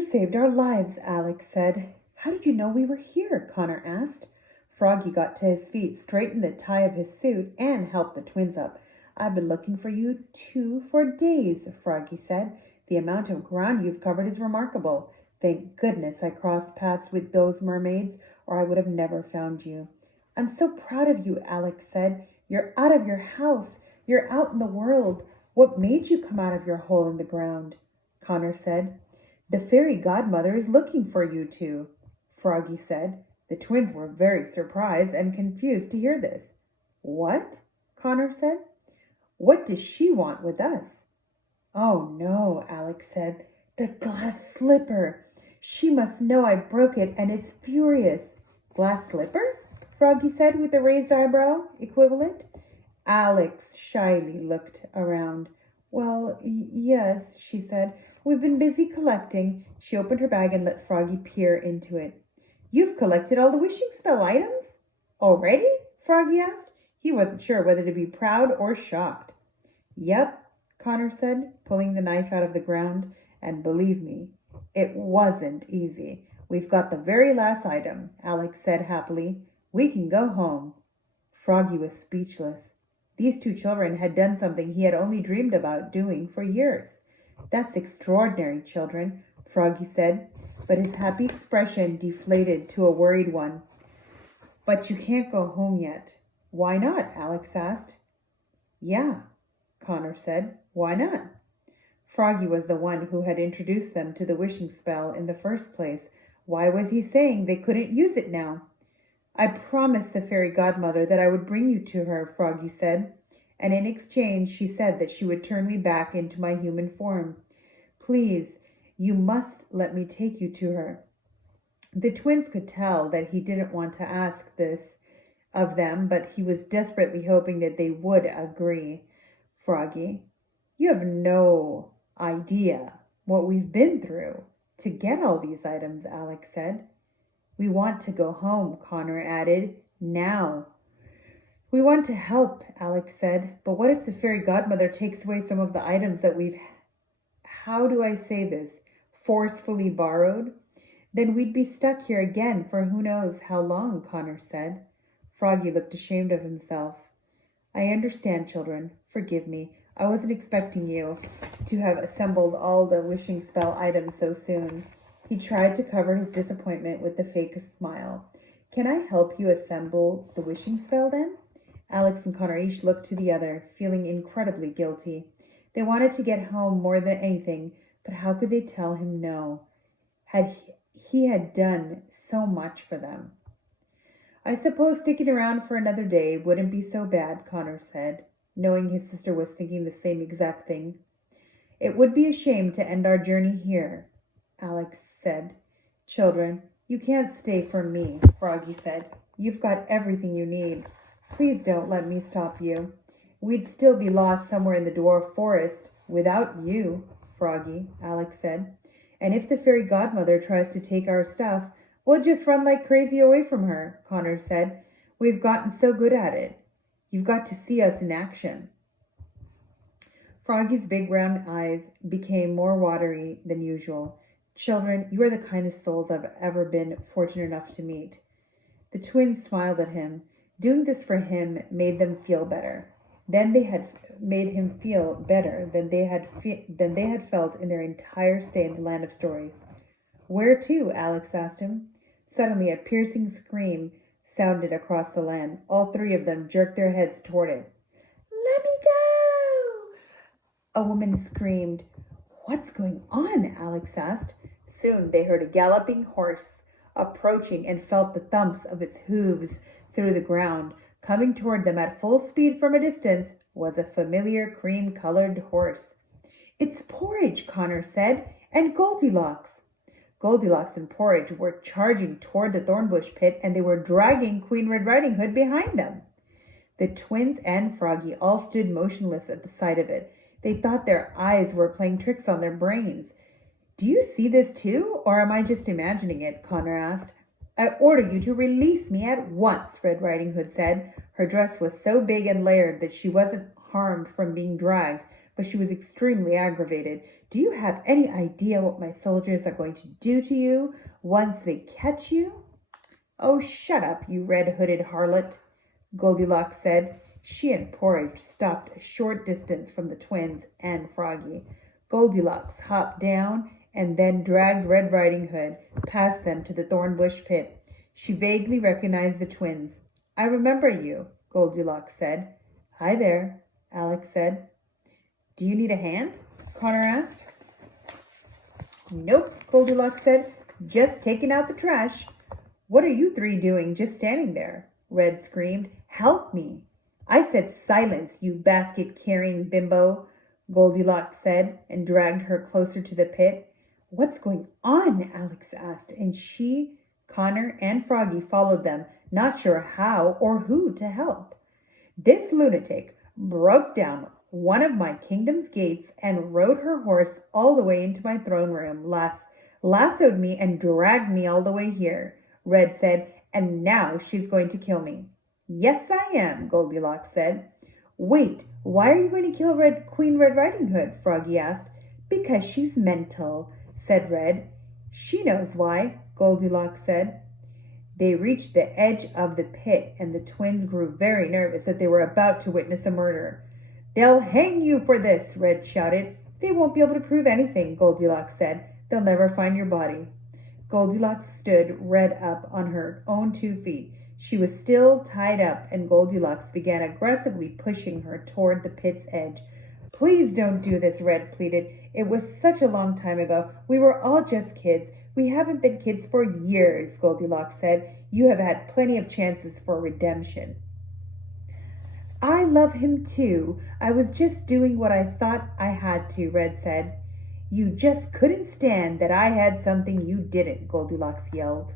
saved our lives, Alex said. How did you know we were here? Connor asked. Froggy got to his feet, straightened the tie of his suit, and helped the twins up. I've been looking for you two for days, Froggy said. The amount of ground you've covered is remarkable. Thank goodness I crossed paths with those mermaids, or I would have never found you. I'm so proud of you, Alex said. You're out of your house. You're out in the world. What made you come out of your hole in the ground? Connor said. The fairy godmother is looking for you two, Froggy said. The twins were very surprised and confused to hear this. What? Connor said. What does she want with us? Oh no, Alex said. The glass slipper. She must know I broke it and is furious. Glass slipper? Froggy said with a raised eyebrow equivalent. Alex shyly looked around. Well, yes, she said. We've been busy collecting. She opened her bag and let Froggy peer into it. You've collected all the wishing spell items? Already? Froggy asked. He wasn't sure whether to be proud or shocked. Yep, Connor said, pulling the knife out of the ground. And believe me, it wasn't easy. We've got the very last item, Alex said happily. We can go home. Froggy was speechless. These two children had done something he had only dreamed about doing for years. That's extraordinary, children, Froggy said, but his happy expression deflated to a worried one. But you can't go home yet. Why not? Alex asked. Yeah, Connor said. Why not? Froggy was the one who had introduced them to the wishing spell in the first place. Why was he saying they couldn't use it now? I promised the fairy godmother that I would bring you to her, Froggy said, and in exchange she said that she would turn me back into my human form. Please, you must let me take you to her. The twins could tell that he didn't want to ask this of them, but he was desperately hoping that they would agree. Froggy, you have no idea what we've been through to get all these items, Alex said. We want to go home, Connor added. Now. We want to help, Alex said, but what if the fairy godmother takes away some of the items that we've, how do I say this, forcefully borrowed? Then we'd be stuck here again for who knows how long, Connor said. Froggy looked ashamed of himself. I understand, children. Forgive me. I wasn't expecting you to have assembled all the wishing spell items so soon. He tried to cover his disappointment with the fake smile. Can I help you assemble the wishing spell then? Alex and Connor each looked to the other, feeling incredibly guilty. They wanted to get home more than anything, but how could they tell him no? He had done so much for them. I suppose sticking around for another day wouldn't be so bad, Connor said, knowing his sister was thinking the same exact thing. It would be a shame to end our journey here, Alex said. Children, you can't stay for me, Froggy said. You've got everything you need. Please don't let me stop you. We'd still be lost somewhere in the dwarf forest without you, Froggy, Alex said. And if the fairy godmother tries to take our stuff, we'll just run like crazy away from her, Connor said. We've gotten so good at it. You've got to see us in action. Froggy's big round eyes became more watery than usual. Children, you are the kindest souls I've ever been fortunate enough to meet. The twins smiled at him. Doing this for him made them feel better. Then they had made him feel better than they had felt in their entire stay in the land of stories. Where to? Alex asked him. Suddenly a piercing scream sounded across the land. All three of them jerked their heads toward it. Let me go! A woman screamed. What's going on? Alex asked. Soon they heard a galloping horse approaching and felt the thumps of its hooves through the ground. Coming toward them at full speed from a distance was a familiar cream-colored horse. It's Porridge, Connor said, and Goldilocks. Goldilocks and Porridge were charging toward the thornbush pit, and they were dragging Queen Red Riding Hood behind them. The twins and Froggy all stood motionless at the sight of it. They thought their eyes were playing tricks on their brains. Do you see this too, or am I just imagining it? Connor asked. I order you to release me at once, Red Riding Hood said. Her dress was so big and layered that she wasn't harmed from being dragged, but she was extremely aggravated. Do you have any idea what my soldiers are going to do to you once they catch you? Oh, shut up, you red-hooded harlot, Goldilocks said. She and Porridge stopped a short distance from the twins and Froggy. Goldilocks hopped down and then dragged Red Riding Hood past them to the thornbush pit. She vaguely recognized the twins. I remember you, Goldilocks said. Hi there, Alex said. Do you need a hand? Connor asked. Nope, Goldilocks said. Just taking out the trash. What are you three doing just standing there? Red screamed. Help me. I said silence, you basket-carrying bimbo, Goldilocks said, and dragged her closer to the pit. What's going on? Alex asked, and she, Connor, and Froggy followed them, not sure how or who to help. This lunatic broke down one of my kingdom's gates and rode her horse all the way into my throne room, lassoed me and dragged me all the way here, Red said, and now she's going to kill me. Yes, I am, Goldilocks said. Wait, why are you going to kill Queen Red Riding Hood? Froggy asked. Because she's mental, said Red. She knows why, Goldilocks said. They reached the edge of the pit, and the twins grew very nervous that they were about to witness a murder. They'll hang you for this, Red shouted. They won't be able to prove anything, Goldilocks said. They'll never find your body. Goldilocks stood Red up on her own 2 feet. She was still tied up, and Goldilocks began aggressively pushing her toward the pit's edge. Please don't do this, Red pleaded. It was such a long time ago. We were all just kids. We haven't been kids for years, Goldilocks said. You have had plenty of chances for redemption. I love him too. I was just doing what I thought I had to, Red said. You just couldn't stand that I had something you didn't, Goldilocks yelled.